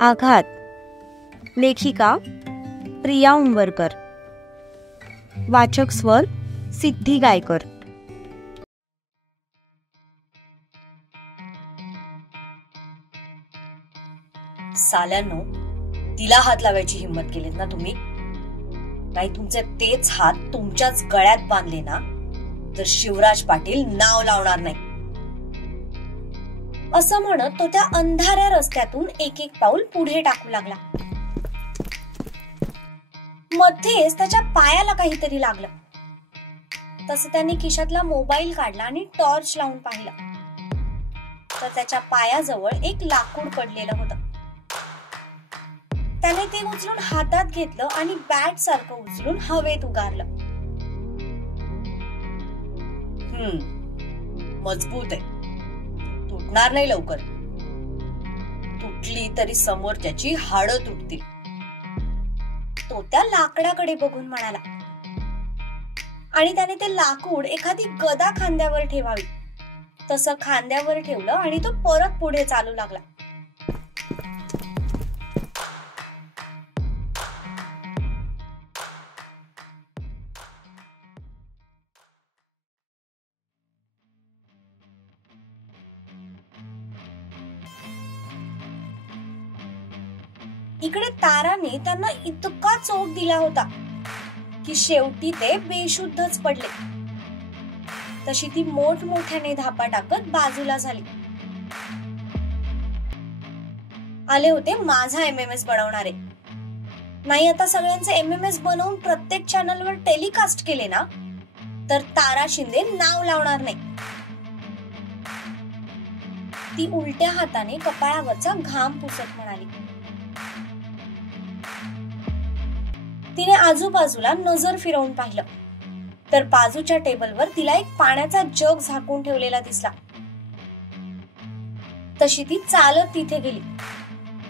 आघात. लेखिका प्रिया उंबरकर. वाचक स्वर सिद्धी गायकर. साल्यांनो, तिला हात लावायची हिंमत केलीत ना तुम्ही? नाही तुमचे तेच हात तुमच्याच गळ्यात बांधले ना तर शिवराज पाटील नाव लावणार नाही. असं म्हणत तो त्या अंधाऱ्या रस्त्यातून एक एक पाऊल पुढे टाकू लागला. मध्येच त्याच्या पायाला काहीतरी लागलं. तसं त्याने खिशातला मोबाईल काढला आणि टॉर्च लावून पाहिलं तर त्याच्या पायाजवळ एक लाकूड पडलेलं होतं. त्याने ते उचलून हातात घेतलं आणि बॅट सारखं उचलून हवेत उगारलं. मजबूत आहे, तुटणार नाही लवकर. तुटली तरी समोर त्याची हाडं तुटतील. तो त्या लाकडाकडे बघून म्हणाला आणि त्याने ते लाकूड एखादी गदा खांद्यावर ठेवावी तसं खांद्यावर ठेवलं आणि तो परत पुढे चालू लागला. इकडे ताराने त्यांना इतका चोख दिला होता की शेवटी ते बेशुद्धच पडले. तशी ती मोठमोठ्याने धापा टाकत बाजूला झाली. आले होते माझा MMS बनवणारे. नाही आता सगळ्यांचे MMS बनवून प्रत्येक चॅनलवर टेलिकास्ट केले ना तर तारा शिंदे नाव लावणार नाही. ती उलट्या हाताने कपाळावरचा घाम पुसत म्हणाली. तिने आजूबाजूला नजर फिरवून पाहिलं तर बाजूच्या टेबलवर तिला एक पाण्याचा जग झाकून ठेवलेला दिसला. तशी ती चालत तिथे गेली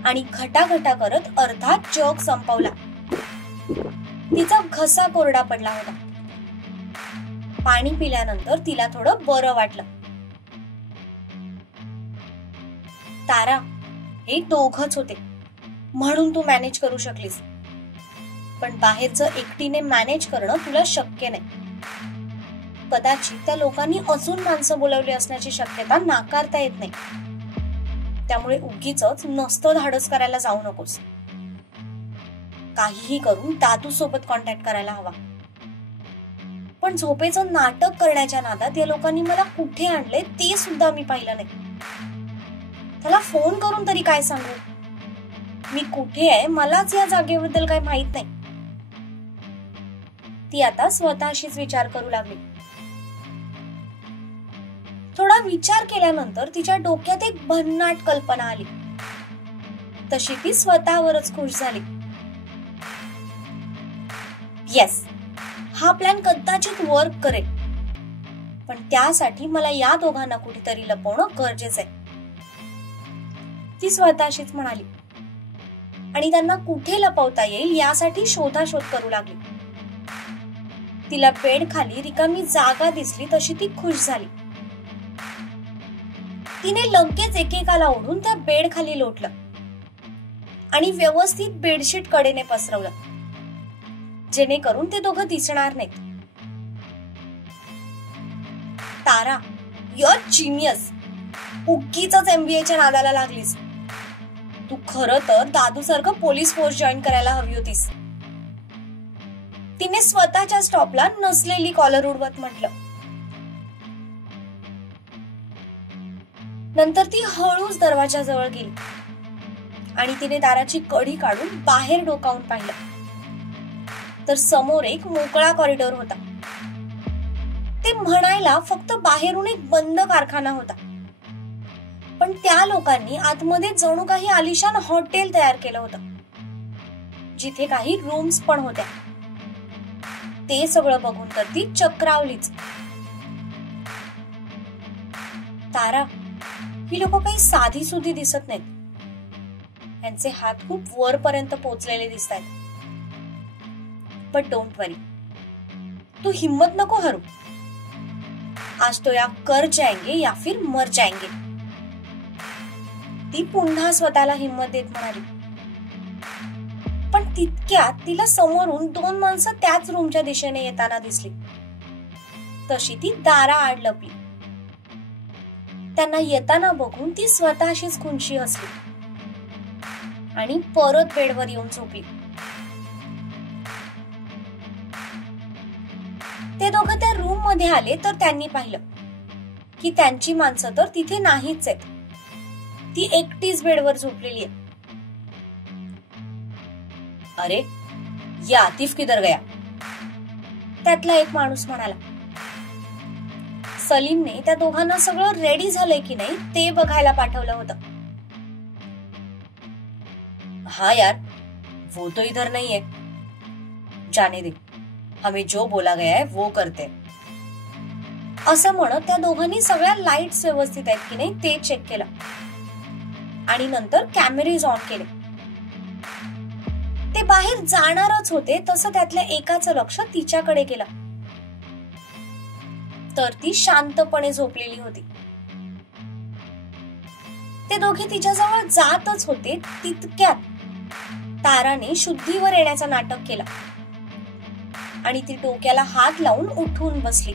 आणि घटाघटा करत अर्धा जग संपवला. तिचा घसा कोरडा पडला होता. पाणी पिल्यानंतर तिला थोडं बरं वाटलं. तारा, हे दोघच होते म्हणून तू मॅनेज करू शकलीस, पण बाहेरचं एकटीने मॅनेज करणं तुला शक्य नाही. कदाचित त्या लोकांनी अजून माणसं बोलवली असण्याची शक्यता नाकारता येत नाही. त्यामुळे उगीच नसतं धाडस करायला जाऊ नकोस. काहीही करून दादू सोबत कॉन्टॅक्ट करायला हवा. पण झोपेचं नाटक करण्याच्या नादात या लोकांनी मला कुठे आणले ते सुद्धा मी पाहिलं नाही. त्याला फोन करून तरी काय सांगू? मी कुठे आहे मलाच या जागेबद्दल काही माहित नाही. ती आता स्वतःशीच विचार करू लागली. थोडा विचार केल्यानंतर तिच्या डोक्यात एक भन्नाट कल्पना आली. तशी ती स्वतःवरच खुश झाली. येस, हा प्लॅन कदाचित वर्क करेल, पण त्यासाठी मला या दोघांना कुठेतरी लपवणं गरजेचं आहे. ती स्वतःशीच म्हणाली आणि त्यांना कुठे लपवता येईल यासाठी शोधाशोध करू लागली. तिला बेड खाली रिकामी जागा दिसली तशी ती खुश झाली. तिने लगेच एकेकाला ओढून त्या बेड खाली लोटलं आणि व्यवस्थित बेडशीट कडेने पसरवलं जेणेकरून ते दोघं दिसणार नाहीत. तारा, युअर जीनियस. उगीचच MBAच्या नादाला लागलीस. तू खरं तर दादू सारखं पोलीस फोर्स जॉईन करायला हवी होतीस. तिने स्वतःच्या स्टॉपला नसलेली कॉलर उडवत म्हटलं. नंतर ती हळूच दरवाजाजवळ गेली आणि तिने दाराची कडी काढून बाहेर डोकावून पाहिलं तर समोर एक मोकळा कॉरिडॉर होता. ते म्हणायला फक्त बाहेरून एक बंद कारखाना होता, पण त्या लोकांनी आतमध्ये जणू काही आलिशान हॉटेल तयार केलं होतं जिथे काही रूम्स पण होत्या. ते सगळं बघून तर ती चक्रावलीच. तारा, ही लोक काही साधी सुधी दिसत नाहीत. यांचे हात खूप वरपर्यंत पोचलेले दिसत आहेत. बट डोंट वरी, तू हिम्मत नको हरू. आज तो या कर जाएंगे या फिर मर जाएंगे. ती पुन्हा स्वतःला हिम्मत देत म्हणाली. तितक्यात तिला समोरून 2 माणसं त्याच रूमच्या दिशेने येताना दिसली. तशी ती दाराआड लपली. त्यांना येताना बघून ती स्वतःशीच खुनशी हसली आणि परत बेडवर येऊन झोपली. ते दोघं त्या रूम मध्ये आले तर त्यांनी पाहिलं की त्यांची माणसं तर तिथे नाहीच आहेत. ती एकटीच बेडवर झोपलेली आहे. अरे, ये आतिफ किधर गया? त्यातला एक माणूस म्हणाला. सलीमने त्या दोघांना सगळं रेडी झालंय की नाही ते बघायला पाठवलं होतं. हाँ यार, वो तो इधर नहीं है. जाने दे, हमें जो बोला गया है वो करते. असं म्हणत त्या दोघांनी सगळ्या लाईट्स व्यवस्थित आहेत की नाही ते चेक केलं आणि नंतर कॅमेरेज ऑन केले. ते बाहेर जाणारच होते तसं त्यातल्या एकाचं लक्ष तिच्याकडे गेलं. तर ती शांतपणे झोपलेली होती. ते दोघे तिच्याजवळ जातच होते तितक्यात ताराने शुद्धीवर येण्याचं नाटक केलं आणि ती डोक्याला हात लावून उठून बसली.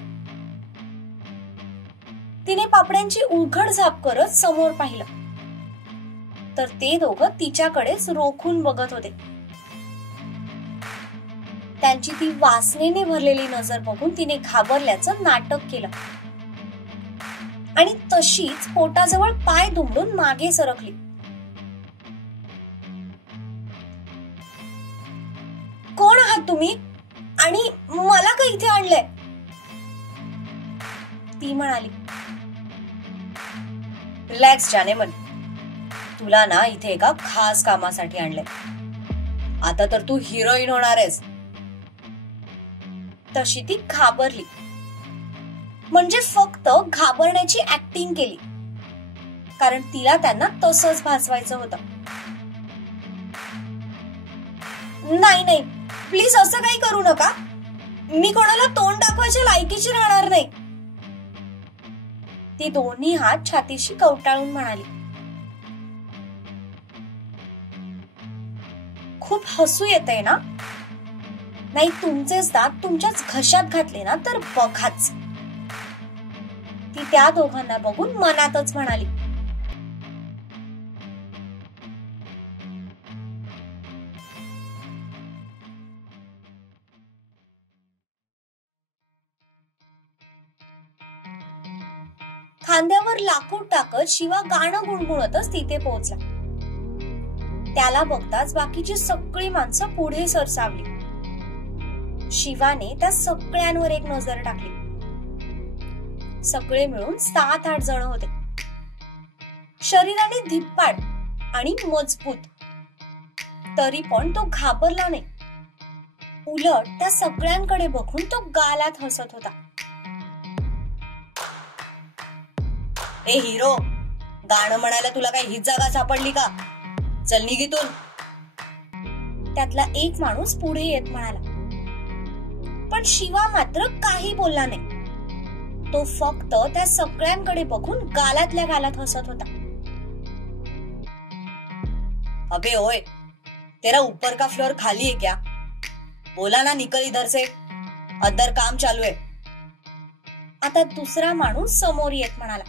तिने पापड्यांची उघड झाप करत समोर पाहिलं तर ते दोघं तिच्याकडेच रोखून बघत होते. त्यांची ती वासनेने भरलेली नजर बघून तिने घाबरल्याचं नाटक केलं आणि तशीच पोटाजवळ पाय दुमडून मागे सरकली. कोण आहात तुम्ही आणि मला का इथे आणलंय? ती म्हणाली. रिलॅक्स जाने मन, तुला ना इथे एका खास कामासाठी आणलंय. आता तर तू हिरोईन होणार आहेस. तशी ती घाबरली. म्हणजे फक्त घाबरण्याची ऍक्टिंग केली कारण तिला त्यांना तसंच भासवायचं होतं. नाही नाही, प्लीज असं काही करू नका. मी कोणाला तोंड दाखवायच्या लायकीची राहणार नाही. ती दोन्ही हात छातीशी कवटाळून म्हणाली. खूप हसू येतंय ना? नाही, तुमचेच दात तुमच्याच घशात घातले ना तर बघाच. ती त्या दोघांना बघून मनातच म्हणाली. खांद्यावर लाकूड टाकत शिवा गाणं गुणगुणतच तिथे पोहोचला. त्याला बघताच बाकीची सगळी माणसं पुढे सरसावली. शिवाने त्या सगळ्यांवर एक नजर टाकली. सगळे मिळून 7-8 जण होते. शरीराने धिप्पाड आणि मजबूत. तरी पण तो घाबरला नाही. उलट त्या सगळ्यांकडे बघून तो गालात हसत होता. ए हिरो, गाणं म्हणायला तुला काही हीच जागा सापडली का? चल निघितून. त्यातला एक माणूस पुढे येत म्हणाला. पण शिवा मात्र काही बोलला नाही. तो फक्त त्या सगळ्यांकडे बघून गालातल्या गालात हसत होता. अबे ओए, तेरा ऊपर का फ्लोर खाली है क्या? बोला ना, निकल इधर से, अदर काम चालू है. आता दुसरा माणूस समोर येत म्हणाला.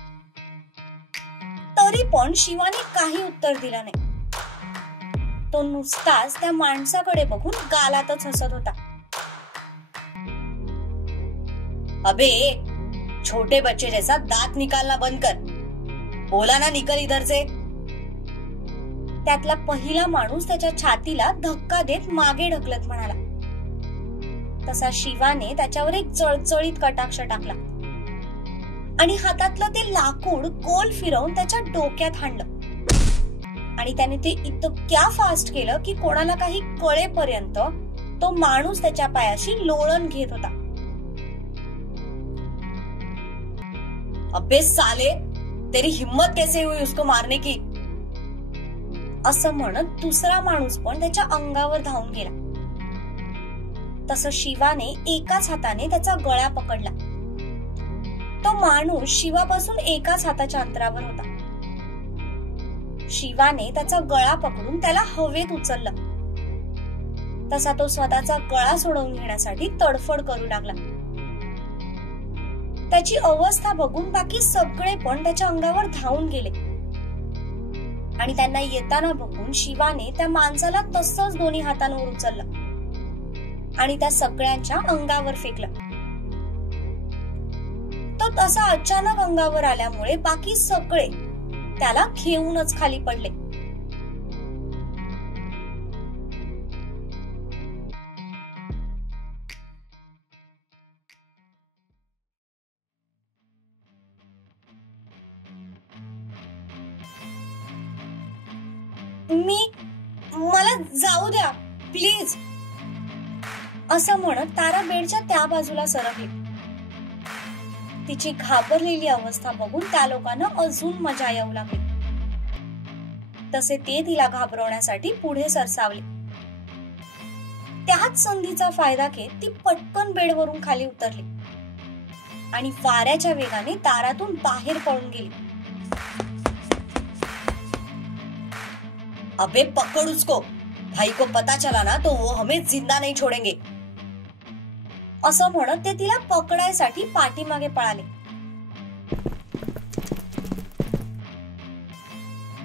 तरी पण शिवाने काही उत्तर दिलं नाही. तो नुसताच त्या माणसाकडे बघून गालातच हसत होता. अबे, छोटे बच्चे जैसा दांत निकालना बंद कर. बोला ना, निकल इधर से. त्यातला पहिला माणूस त्याच्या छातीला धक्का देत मागे ढकलत म्हणाला. तसा शिवाने त्याच्यावर एक जळजळीत कटाक्ष टाकला आणि हातातलं ते लाकूड गोल फिरवून त्याच्या डोक्यात हाणलं आणि त्याने ते इतक्या फास्ट केलं की कोणाला काही कळेपर्यंत तो माणूस त्याच्या पायाशी लोळण घेत होता. अबे साले, तेरी हिम्मत कैसे हुई उसको मारने की? असं म्हणत दुसरा माणूस पण त्याच्या अंगावर धावून गेला. तसं शिवाने एकाच हाताने त्याचा गळा पकडला. तो माणूस शिवापासून एकाच हाताच्या अंतरावर होता. शिवाने त्याचा गळा पकडून त्याला हवेत उचललं तसा तो स्वतःचा गळा सोडवून घेण्यासाठी तडफड करू लागला. त्याची अवस्था बघून बाकी सगळे पण त्याच्या अंगावर धावून गेले आणि त्यांना येताना बघून शिवाने त्या माणसाला तसंच दोन्ही हातांवर उचललं आणि त्या सगळ्यांच्या अंगावर फेकलं. तो तसा अचानक अंगावर आल्यामुळे बाकी सगळे त्याला घेऊनच खाली पडले. मला जाऊ द्या प्लीज, असं म्हणत तारा बेडच्या त्या बाजूला सरकली. तिची घाबरलेली अवस्था बघून त्या लोकांना अजून मजा येऊ लागली. तसे ते तिला घाबरवण्यासाठी पुढे सरसावले. त्याच संधीचा फायदा घेत ती पटकन बेडवरून खाली उतरली आणि वाऱ्याच्या वेगाने दारातून बाहेर पळून गेली. अबे पकड़ उसको, भाई को पता चला ना तो वो हमें जिंदा नहीं छोड़ेंगे, असं म्हणत ते तिला पकडायसाठी पाठीमागे पळाले.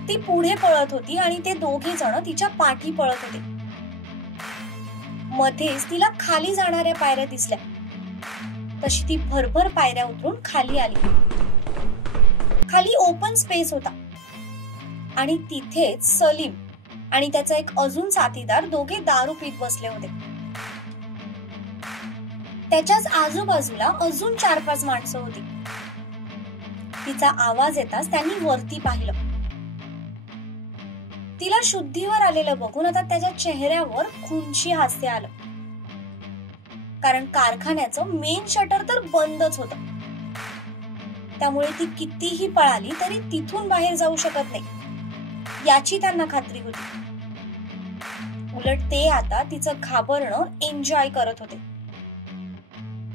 ती पुढे पळत होती आणि ते दोघे जण तिच्या पाठी पळत होते. मध्येच तिला खाली जाणाऱ्या पायऱ्या दिसल्या. तशी ती भरभर पायऱ्या उतरून खाली आली. खाली ओपन स्पेस होता आणि तिथेच सलीम आणि त्याचा एक अजून साथीदार दोघे दारू पीत बसले होते. त्याच्याच आजूबाजूला अजून 4-5 माणसं होती. तिचा आवाज येताच त्यांनी वरती पाहिलं. तिला शुद्धीवर आलेलं बघून आता त्याच्या चेहऱ्यावर खुनशी हास्य आलं, कारण कारखान्याचं मेन शटर तर बंदच होतं. त्यामुळे ती कितीही पळाली तरी तिथून बाहेर जाऊ शकत नाही याची त्यांना खात्री होती. उलट ते आता तिचं घाबरणं एन्जॉय करत होते.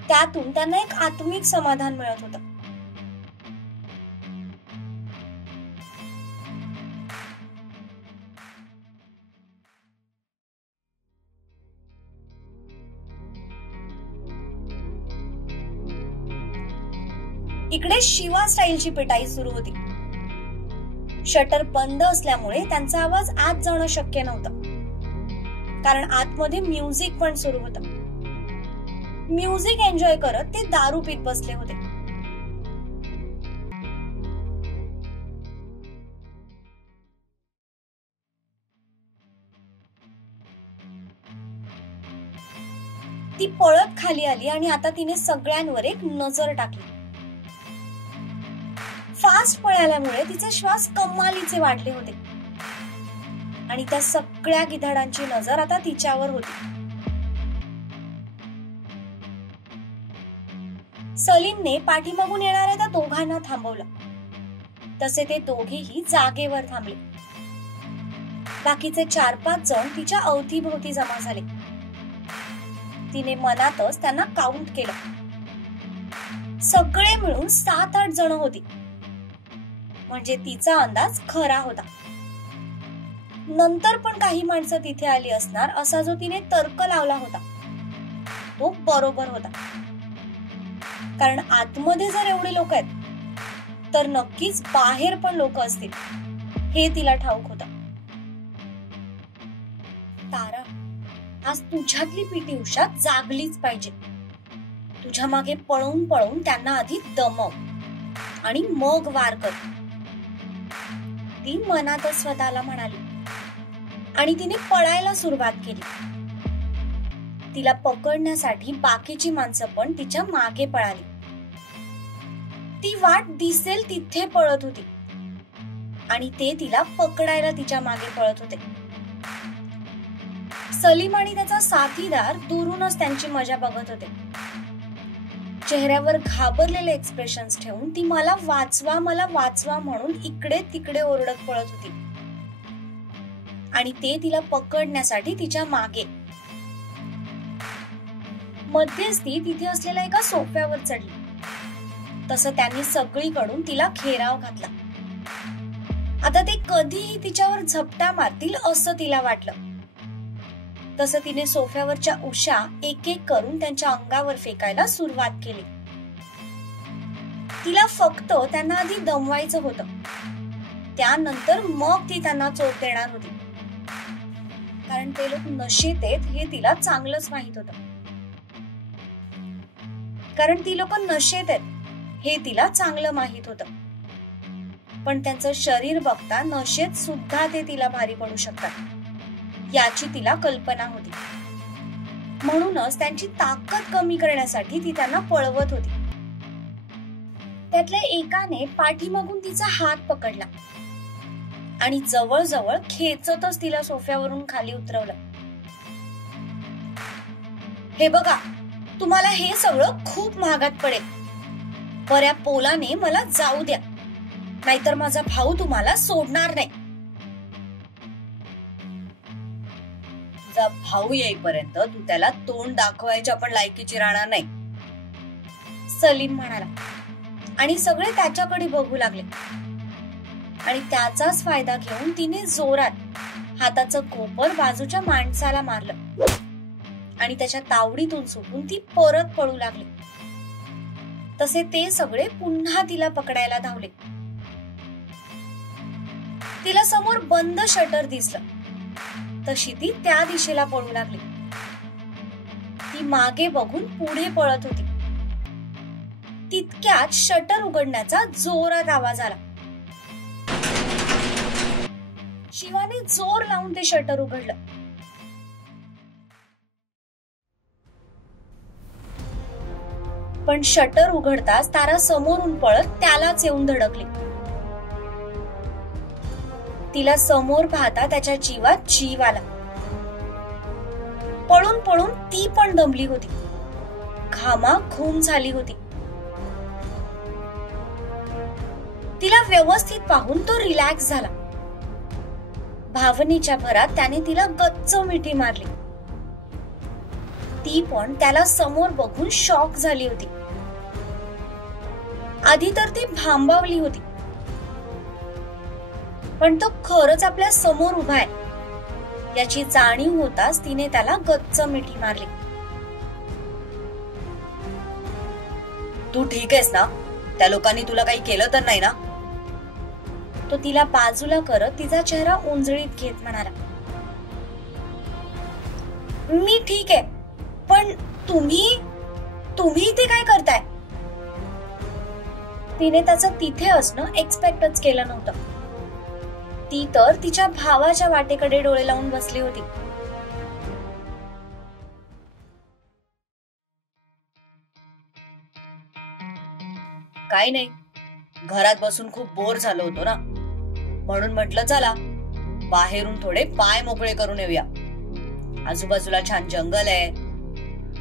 त्यातून त्यांना एक आत्मिक समाधान मिळत होतं. इकडे शिवा स्टाईलची पिटाई सुरू होती. शटर बंद असल्यामुळे त्यांचा आवाज आत जाणं शक्य नव्हतं, कारण आतमध्ये म्युझिक पण सुरू होतं. म्युझिक एन्जॉय करत ते दारू पीत बसले होते. ती पळत खाली आली आणि आता तिने सगळ्यांवर एक नजर टाकली. फास्ट पळाल्यामुळे तिचे श्वास कमालीचे वाढले होते आणि त्या सगळ्या गिधाडांची नजर आता तिच्यावर होती. सलीमने पाठीमागून येणाऱ्या त्या दोघांना थांबवलं. तसे ते दोघेही जागेवर थांबले. बाकीचे 4-5 जण तिच्या अवतीभोवती जमा झाले. तिने मनातच त्यांना काउंट केलं. सगळे मिळून 7-8 जण होती. म्हणजे तिचा अंदाज खरा होता. नंतर पण काही माणसं तिथे आली असणार असा जो तिने तर्क लावला होता तो बरोबर होता, कारण आतमध्ये जर एवढे लोक आहेत तर नक्कीच बाहेर पण लोक असतील हे तिला ठाऊक होतं. तारा, आज तुझ्यातली पीटी उषा जागलीच पाहिजे. तुझ्या मागे पळून पळून त्यांना आधी दमव आणि मग वार कर, ती मनातच स्वतःला म्हणाली आणि तिने पळायला सुरुवात केली. तिला पकडण्यासाठी बाकीची माणसं पण तिच्या मागे पळाली. ती वाट दिसेल तिथे पळत होती आणि ते तिला पकडायला तिच्या मागे पळत होते. सलीम आणि त्याचा साथीदार दुरूनच त्यांची मजा बघत होते. चेहऱ्यावर घाबरलेले एक्सप्रेशन्स ठेवून ती मला वाचवा म्हणून इकडे तिकडे ओरडत पळत होती आणि ते तिला पकडण्यासाठी तिच्या मागे. मध्येच ती तिथे असलेल्या एका सोफ्यावर चढली. तसं त्यांनी सगळीकडून तिला घेराव घातला. आता ते कधीही तिच्यावर झपटा मारतील असं तिला वाटलं. तसं तिने सोफ्यावरच्या उशा एक एक करून त्यांच्या अंगावर फेकायला सुरुवात केली. तिला फक्त त्यांना आधी दमवायचं होतं, त्यानंतर मग ती त्यांना चोप देणार होती. कारण ते लोक नशेत आहेत हे तिला चांगलंच माहित होतं. पण त्यांचं शरीर बघता नशेत सुद्धा ते तिला भारी पडू शकतात याची तिला कल्पना होती. म्हणूनच त्यांची ताकद कमी करण्यासाठी ती त्यांना पळवत होती. त्यातल्या एकाने पाठीमागून तिचा हात पकडला आणि जवळजवळ खेचतच तिला सोफ्यावरून खाली उतरवलं. हे बघा, तुम्हाला हे सगळं खूप महागात पडेल. बऱ्या पोलाने मला जाऊ द्या, नाहीतर माझा भाऊ तुम्हाला सोडणार नाही. तुझा भाऊ येईपर्यंत तू त्याला तोंड दाखवायच्या पण लायकीची राहणार नाही, सलीम म्हणाला. आणि सगळे त्याच्याकडे बघू लागले. आणि त्याचाच फायदा घेऊन तिने जोरात हाताचं कोपर बाजूच्या माणसाला मारलं आणि त्याच्या तावडीतून सुटून ती परत पळू लागली. तसे ते सगळे पुन्हा तिला पकडायला धावले. तिला समोर बंद शटर दिसलं, तशी ती त्या दिशेला पळू लागली. ती मागे बघून पुढे पळत होती. तितक्यात शटर उघडण्याचा जोरात आवाज आला. शिवाने जोर लावून ते शटर उघडलं. पण शटर उघडताच तारा समोरून पळत त्यालाच येऊन धडकली. तिला समोर पाहता त्याच्या जीवात जीव आला. पळून पळून ती पण दमली होती, घामाघूम झाली होती. तिला व्यवस्थित पाहून तो रिलॅक्स झाला. भावनेच्या भरात त्याने तिला गच्च मिठी मारली. ती पण त्याला समोर बघून शॉक झाली होती. आधी तर ती भांबावली होती, पण तो खरंच आपल्या समोर उभा आहे याची जाणीव होताच तिने त्याला गच्च मिठी मारली. तू ठीक आहेस ना? त्या लोकांनी तुला काही केलं तर नाही ना? तो तिला बाजूला करत तिचा चेहरा उंजळीत घेत म्हणाला. मी ठीक आहे, पण तुम्ही इथे काय करताय? तिने त्याचं तिथे असणं एक्सपेक्टच केलं नव्हतं. ती तर तिच्या भावाच्या वाटेकडे डोळे लावून बसली होती. काय नाही, घरात बसून खूप बोर झालो होतो ना, म्हणून म्हटलं चला बाहेरून थोडे पाय मोकळे करून येऊया. आजूबाजूला छान जंगल आहे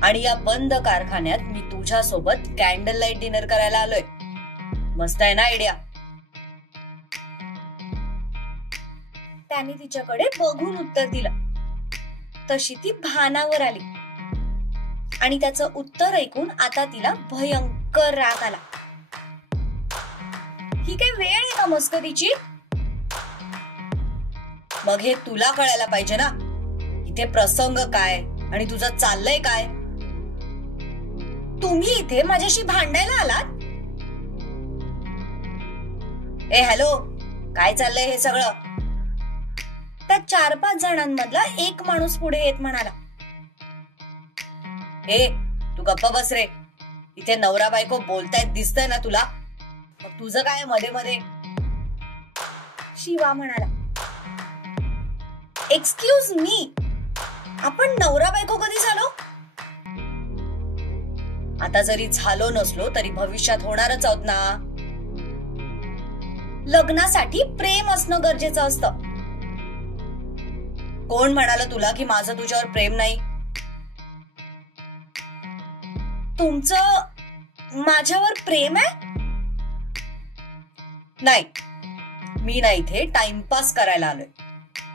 आणि या बंद कारखान्यात मी तुझ्या सोबत कॅन्डल लाईट डिनर करायला आलोय. मस्त आहे ना आयडिया? त्याने तिच्याकडे बघून उत्तर दिलं. तशी ती भानावर आली आणि त्याचं उत्तर ऐकून आता तिला भयंकर राग आला. ही काय वेळ आहे का मस्करीची? मग हे तुला कळायला पाहिजे ना, इथे प्रसंग काय आणि तुझं चाललंय काय? तुम्ही इथे माझ्याशी भांडायला आलात? ए हॅलो, काय चाललंय हे सगळं? त्या 4-5 जणांमधला एक माणूस पुढे येत म्हणाला. ए तू गप्पा बस रे, इथे नवरा बायको बोलतायत दिसतंय ना तुला, मग तुझं काय मध्ये मध्ये? शिवा म्हणाला. एक्सक्यूज मी, आपण नवरा बायको कधी झालो? आता जरी झालो नसलो तरी भविष्यात होणारच आहोत ना. लग्नासाठी प्रेम असणं गरजेचं असतं. कोण म्हणाल तुला की माझं तुझ्यावर प्रेम नाही? तुमचं माझ्यावर प्रेम आहे? नाही, मी ना इथे टाइमपास करायला आलोय.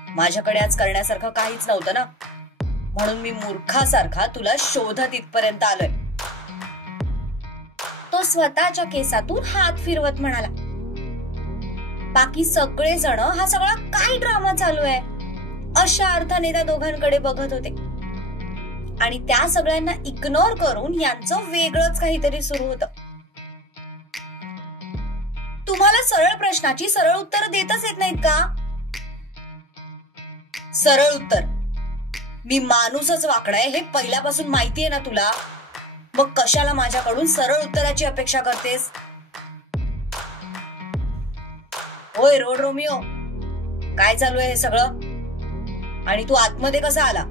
माझ्याकडे आज करण्यासारखं काहीच नव्हतं ना, म्हणून मी मूर्खासारखा तुला शोधत इथपर्यंत आलोय. तो स्वतःच्या केसातून हात फिरवत म्हणाला. बाकी सगळे जण हा सगळा काय ड्रामा चालू आहे अशा अर्थाने त्या दोघांकडे बघत होते. आणि त्या सगळ्यांना इग्नोर करून यांचं वेगळंच काहीतरी सुरू होतं. तुम्हाला सरळ प्रश्नाची सरळ उत्तर देतच येत नाहीत का? सरळ उत्तर, मी माणूसच वाकडाय हे पहिल्यापासून माहितीये ना तुला, मग कशाला माझ्याकडून सरळ उत्तराची अपेक्षा करतेस? होय रोड रोमिओ, काय चालू आहे हे सगळं? आणि तू आतमध्ये कसा आला?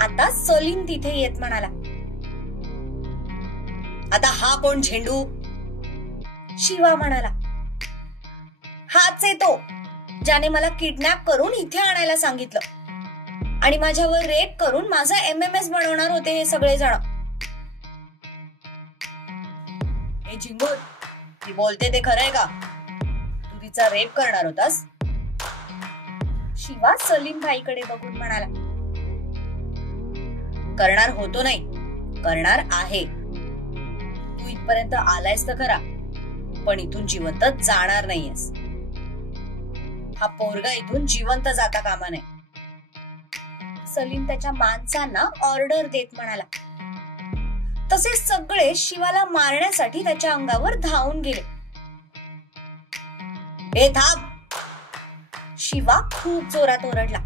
आता सलीम तिथे येत म्हणाला. आता हा कोण झेंडू? शिवा म्हणाला. हाच आहे तो ज्याने मला किडनॅप करून इथे आणायला सांगितलं आणि माझ्यावर रेप करून माझा MMS बनवणार होते हे सगळे जण. हे झिंगूर, ती बोलते ते खरंय का? तू तिचा रेप करणार होतास? शिवा सलीम भाईकडे बघून म्हणाला. करणार होतो नाही, करणार आहे. तू इथपर्यंत आलायस तर खरा, पण इथून जिवंत जाणार नाहीयेस. हा पोरगा इथून जिवंत जाता कामा नये. सलीम त्याच्या माणसांना ऑर्डर देत म्हणाला. तसे सगळे शिवाला मारण्यासाठी त्याच्या अंगावर धावून गेले. ए थांब! शिवा खूप जोरात ओरडला.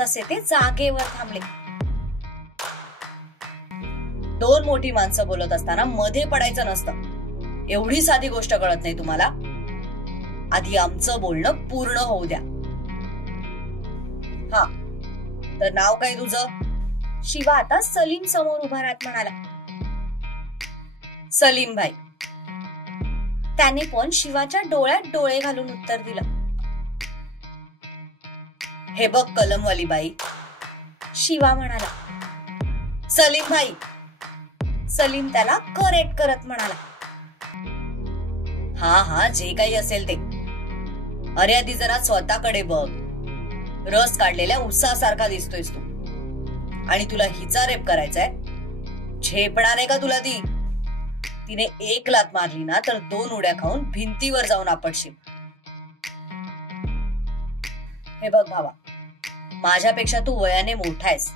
तसे ते जागेवर थांबले. दोन मोठी माणसं बोलत असताना मध्ये पडायचं नसतं. एवढी साधी गोष्ट कळत नाही तुम्हाला? आधी आमचं बोलणं पूर्ण होऊ द्या. हा, तर नाव काय तुझं? शिवा आता सलीम समोर उभा राहत म्हणाला. सलीम भाई. त्याने पण शिवाच्या डोळ्यात डोळे घालून उत्तर दिलं. हे बघ कलमवाली बाई, शिवा म्हणाला. सलीम भाई. सलीम त्याला करेक्ट करत म्हणाला. हा जे काही असेल ते. अरे आधी जरा स्वतःकडे बघ. रस काढलेल्या उसासारखा दिसतोयस तू. आणि तुला हिचा रेप करायचाय? झेपणार आहे का तुला ती? तिने एक लात मारली ना तर 2 उड्या खाऊन भिंतीवर जाऊन आपटशील. हे बघ भावा, माझ्यापेक्षा तू वयाने मोठा आहेस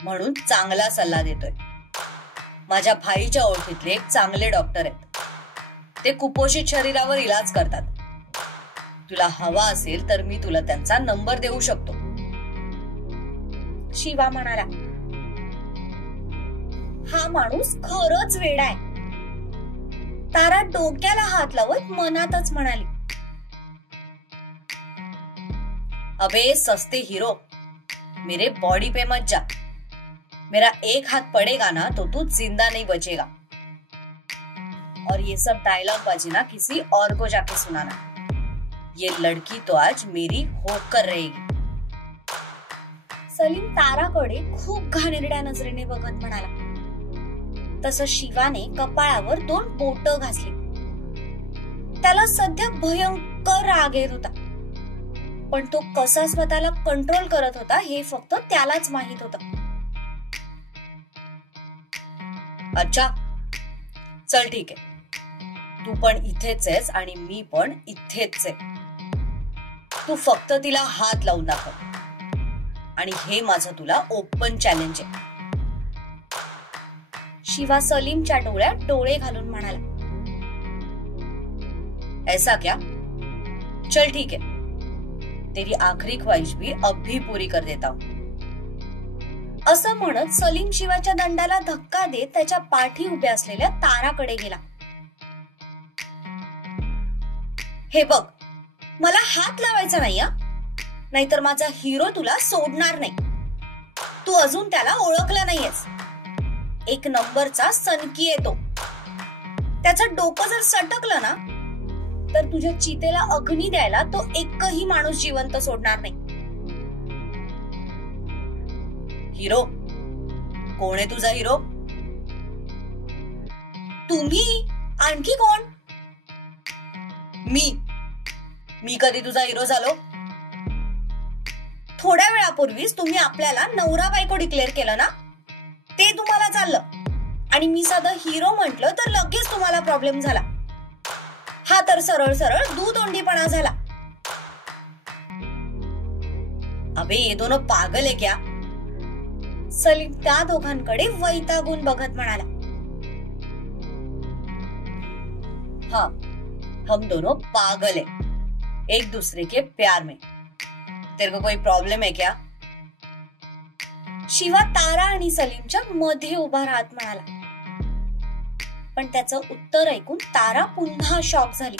म्हणून चांगला सल्ला देतोय. माझ्या भाईच्या ओळखीतले एक चांगले डॉक्टर आहेत. ते कुपोषित शरीरावर इलाज करतात. तुला हवा असेल तर मी तुला त्यांचा नंबर देऊ शकतो. शिवा म्हणाला. हा माणूस खरंच वेडा आहे. तारा डोक्याला हात लावत मनातच म्हणाली. अबे सस्ते हीरो, मेरे बॉडी पे मत जा. मेरा एक हाथ पड़ेगा ना तो तू जिंदा नहीं बचेगा. और ये सब डायलॉग बाजी ना किसी और को जाके सुनाना. ये लड़की तो आज मेरी होकर रहेगी. सलीम ताराकडे खूप घाणेरड्या नजरेने बघत म्हणाला. तसं शिवाने कपाळावर 2 बोटं घासली. त्याला सध्या भयंकर राग येत होता, पण तो कसा स्वतःला कंट्रोल करत होता हे फक्त त्यालाच माहित होतं. अच्छा, चल ठीक आहे. तू पण इथेच आहेस आणि मी पण इथेच आहे. तू फक्त तिला हात लावून दाखव. आणि हे माझं तुला ओपन चॅलेंज आहे. शिवा सलीमच्या डोळ्यात डोळे घालून म्हणाला. ऐसा क्या? चल ठीक है, तेरी आखरी ख्वाहिश भी अब भी पूरी कर देता हूं. असं म्हणत सलीम शिवाच्या दंडाला धक्का देत त्याच्या पाठी उभ्या असलेल्या ताराकडे गेला. हे बघ, मला हात लावायचा नाही, नाहीतर माझा हिरो तुला सोडणार नाही. तू अजून त्याला ओळखला नाहीयेस. 1 नंबरचा सनकी येतो. त्याचं डोकं जर सटकलं ना तर तुझ्या चितेला अग्नी द्यायला तो एकही माणूस जिवंत सोडणार नाही. हिरो कोण आहे तुझा हिरो? तुम्ही? आणखी कोण? मी कधी तुझा हिरो झालो? थोड्या वेळापूर्वीच तुम्ही आपल्याला नवरा बायको डिक्लेअर केलं ना, ते तुम्हाला चाललं. आणि मी साधं हिरो म्हटलं तर लगेच तुम्हाला प्रॉब्लेम झाला. हा तर सरळ सरळ दूधोंडीपणा झाला. अबे ये दोनों पागल है क्या? सलीम त्या दोघांकडे वैतागून बघत म्हणाला, हाँ, हम दोनों पागल हैं, एक दूसरे के प्यार में। तेरे को कोई प्रॉब्लम है क्या? शिवा तारा आणि सलीमच्या मध्ये उभा राहत म्हणाला. पण त्याचं उत्तर ऐकून तारा पुन्हा शॉक झाली.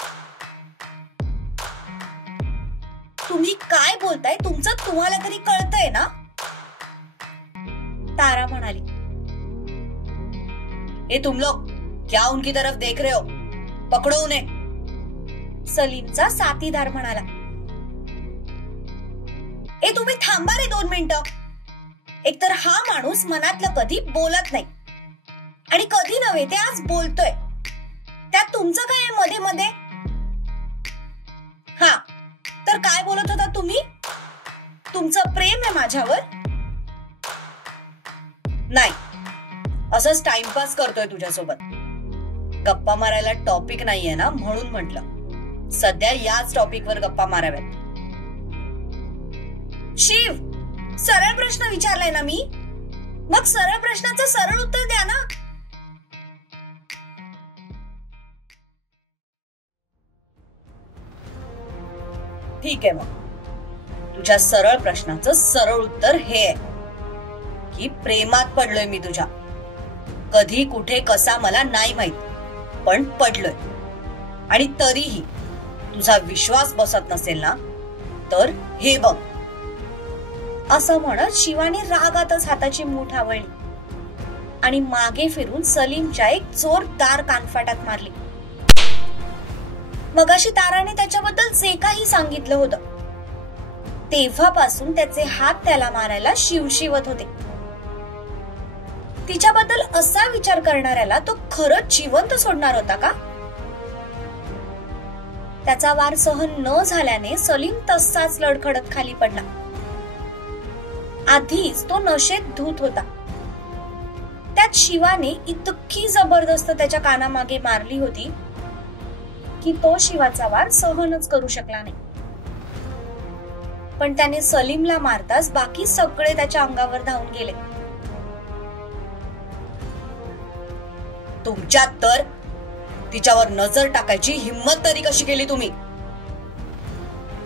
तुम्ही काय बोलताय? तुमचं तुम्हाला तरी कळतंय ना? तारा म्हणाली, ए तुम लोग क्या उनकी तरफ देख रहे हो? पकडो उन्हें. सलीमचा साथीदार म्हणाला, ए तुम्ही थांबा रे 2 मिनिटं. एकतर हा माणूस मनातलं कधी बोलत नाही आणि कधी नव्हे ते आज बोलतोय. त्यात तुमचं काय आहे मध्ये मध्ये? हा, तर काय बोलत होता तुम्ही? तुमचं प्रेम आहे माझ्यावर? नाही, असंच टाइमपास करतोय तुझ्यासोबत. गप्पा मारायला टॉपिक नाहीये ना, म्हणून म्हटलं सध्या याच टॉपिकवर गप्पा माराव्यात. शिव, सरळ प्रश्न विचारलाय ना मी, मग सरळ प्रश्नाचं सरळ उत्तर द्या ना. ठीक आहे, मग तुझ्या सरळ प्रश्नाचं सरळ उत्तर हे आहे की प्रेमात पडलोय मी तुझ्या. कधी कुठे कसा मला नाही माहित, पण पडलोय. आणि तरीही तुझा विश्वास बसत नसेल ना, तर हे बघ. असं म्हणत शिवाने रागातच हाताची मूठ आवळली आणि मागे फिरून सलीमच्या एक जोरदार कानफाटात मारली. मगाशी ताराने त्याच्याबद्दल जे काही सांगितलं होतं, तेव्हापासून त्याचे हात त्याला मारायला शिवशिवत होते. तिच्याबद्दल असा विचार करणाऱ्याला तो खरंच जिवंत सोडणार होता का? त्याचा वार सहन न झाल्याने सलीम तसाच लडखडत खाली पडला. आधीच तो नशेत धूत होता. त्यात शिवाने इतकी जबरदस्त त्याच्या कानामागे मारली होती की तो शिवाचा वार सहनच करू शकला नाही. पण त्याने सलीमला मारताच बाकी सगळे त्याच्या अंगावर धावून गेले. तुमच्यात तर तिच्यावर नजर टाकायची हिम्मत तरी कशी केली तुम्ही?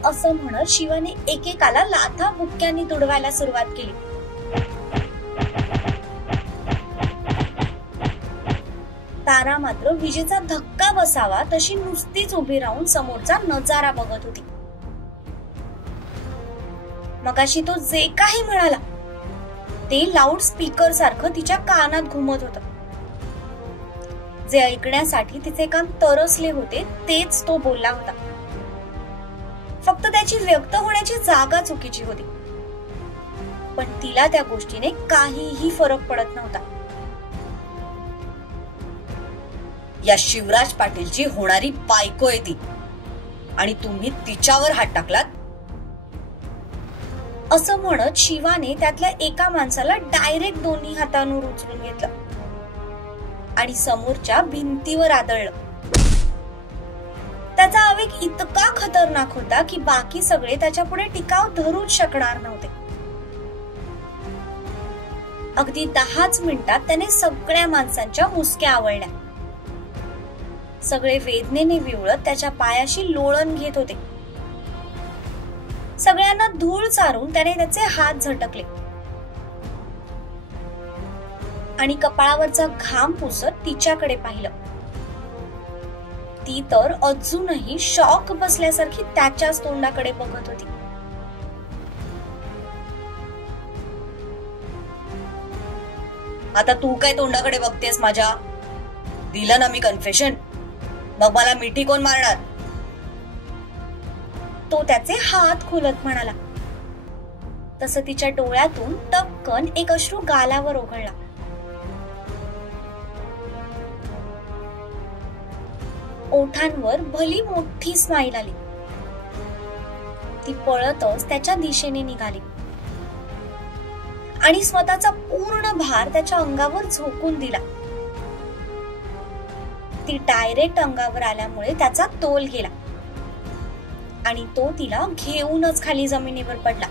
असं म्हणत शिवाने एकेकाला लाथा बुक्क्यांनी तुडवायला सुरुवात केली. तारा मात्र विजेचा धक्का बसावा तशी नुसतीच उभी राहून समोरचा नजारा बघत होती. मगाशी तो जे काही म्हणाला ते लाऊड स्पीकर सारखं तिच्या कानात घुमत होतं. जे ऐकण्यासाठी तिचे कान तरसले होते तेच तो बोलला होता. फक्त त्याची व्यक्त होण्याची जागा चुकीची होती. पण तिला त्या गोष्टीने काहीही फरक पडत नव्हता. या शिवराज पाटीलची होणारी बायको आहे ती, आणि तुम्ही तिच्यावर हात टाकलात. असं म्हणत शिवाने त्यातल्या एका माणसाला डायरेक्ट दोन्ही हातांवर उचलून घेतलं आणि समोरच्या भिंतीवर आदळलं. त्याचा आवेग इतका खतरनाक होता की बाकी सगळे त्याच्या पुढे टिकाव धरूच शकणार नव्हते. अगदी 10च मिनिटात त्याने सगळ्या माणसांच्या मुसक्या आवळल्या. सगळे वेदनेने विवळत त्याच्या पायाशी लोळण घेत होते. सगळ्यांना धूळ चारून त्याने त्याचे हात झटकले आणि कपाळावरचा घाम पुसत तिच्याकडे पाहिलं. ती तर अजूनही शॉक बसल्यासारखी त्याच्याच तोंडाकडे बघत होती. आता तू काय तोंडाकडे बघतेस माझ्या? दिलं ना मी कन्फेशन, मग मला मिठी कोण मारणार? तो त्याचे हात खोलत म्हणाला. तसं तिच्या डोळ्यातून टपकन एक अश्रू गालावर ओघळला. ओठांवर भली मोठी स्माईल आली. ती पळतच त्याच्या दिशेने निघाली आणि स्वतःचा पूर्ण भार त्याच्या अंगावर झोकून दिला. ती डायरेक्ट अंगावर आल्यामुळे त्याचा तोल गेला आणि तो तिला घेऊनच खाली जमिनीवर पडला.